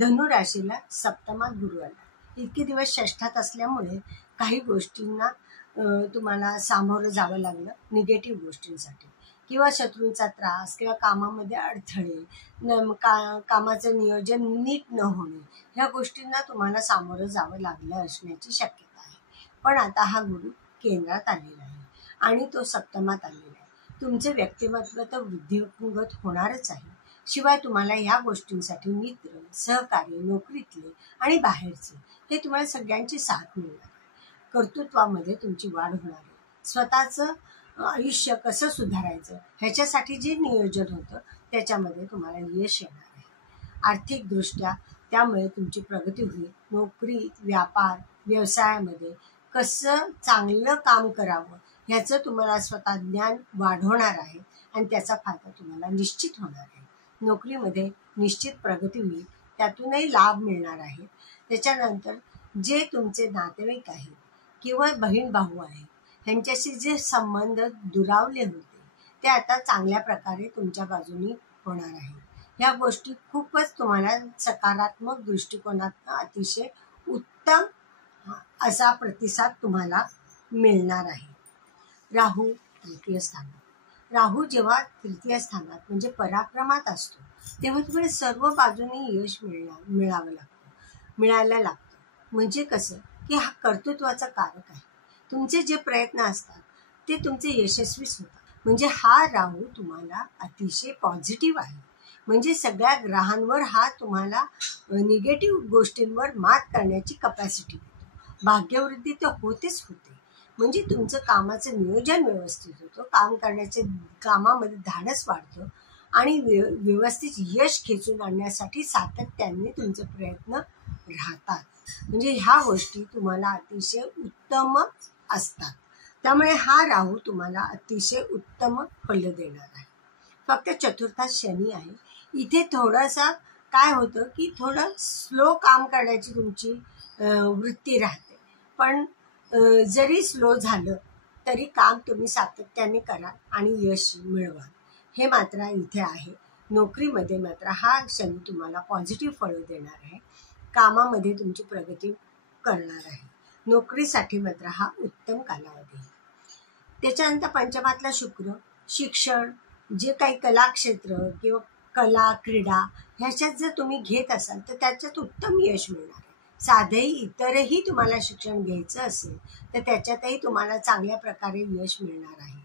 धनु राशीला सप्तमात गुरु आला. इतके दिवस षष्ठात असल्यामुळे काही गोष्टींना तुम्हाला सामोरं जावं लागलं, निगेटिव्ह गोष्टींसाठी किंवा शत्रूंचा त्रास किंवा कामामध्ये अडथळे, कामाचं नियोजन नीट न होणे, ह्या गोष्टींना तुम्हाला सामोरं जावं लागलं असण्याची शक्यता आहे. पण आता हा गुरु केंद्रात आलेला आहे आणि तो सप्तमात आलेला आहे. तुमचे व्यक्तिमत्व तर वृद्धिंगत होणारच आहे. शिवाय तुम्हाला ह्या गोष्टींसाठी मित्र, सहकारी, नोकरीतले आणि बाहेरचे हे तुम्हाला सगळ्यांची साथ मिळणार आहे. कर्तृत्वामध्ये तुमची वाढ होणार आहे. स्वतःचं आयुष्य कसं सुधारायचं ह्याच्यासाठी जे नियोजन होतं त्याच्यामध्ये तुम्हाला यश येणार आहे. आर्थिकदृष्ट्या त्यामुळे तुमची प्रगती होईल. नोकरीत, व्यापार, व्यवसायामध्ये कसं चांगलं काम करावं ह्याचं तुम्हाला स्वतः ज्ञान वाढवणार आहे आणि त्याचा फायदा तुम्हाला निश्चित होणार आहे. नोकरीमध्ये निश्चित प्रगती होईल, त्यातूनही लाभ मिळणार आहे. त्याच्यानंतर जे तुमचे नातेवाईक आहेत किंवा बहीण भाऊ आहेत ह्यांच्याशी जे संबंध दुरावले होते ते आता चांगल्या प्रकारे तुमच्या बाजूनी होणार आहे. ह्या गोष्टी खूपच तुम्हाला सकारात्मक दृष्टिकोनातून अतिशय उत्तम असा प्रतिसाद तुम्हाला मिळणार आहे. राहू तृतीय स्थानात. राहू जेव्हा तृतीय स्थानात म्हणजे पराक्रमात असतो तेव्हा तुम्हाला सर्व बाजूनी यश मिळायला लागतं. म्हणजे कसं की हा कर्तृत्वाचा कारक आहे. तुमचे जे प्रयत्न असतात ते तुमचे यशस्वीच होतात. म्हणजे हा राहू तुम्हाला अतिशय पॉझिटिव्ह आहे. म्हणजे सगळ्या ग्रहांवर हा तुम्हाला निगेटिव्ह गोष्टींवर मात करण्याची कपॅसिटी देतो. भाग्यवृद्धी तर होतेच होते. म्हणजे तुमचं कामाचं नियोजन व्यवस्थित होतं, काम करण्याचे कामामध्ये धाडस वाढतं आणि व्यवस्थित यश खेचून आणण्यासाठी सातत्याने तुमचे प्रयत्न राहतात. म्हणजे ह्या गोष्टी तुम्हाला अतिशय उत्तम असतात. त्यामुळे हा राहू तुम्हाला अतिशय उत्तम फल देणार आहे. फक्त चतुर्थात शनी आहे. इथे थोडंसं काय होतं की थोडं स्लो काम करण्याची तुमची वृत्ती राहते. पण जरी स्लो झालं तरी काम तुम्ही सातत्याने करा आणि यश मिळवा, हे मात्र इथे आहे. नोकरीमध्ये मात्र हा शनी तुम्हाला पॉझिटिव्ह फळं देणार आहे. कामामध्ये तुमची प्रगती करणार आहे. नोकरीसाठी मात्र हा उत्तम कालावधी आहे. त्याच्यानंतर पंचमातला शुक्र, शिक्षण, जे काही कलाक्षेत्र किंवा कला, क्रीडा ह्याच्यात जर तुम्ही घेत असाल तर त्याच्यात उत्तम यश मिळणार आहे. साधेही इतरही तुम्हाला शिक्षण घ्यायचं असेल तर त्याच्यातही तुम्हाला चांगल्या प्रकारे यश मिळणार आहे.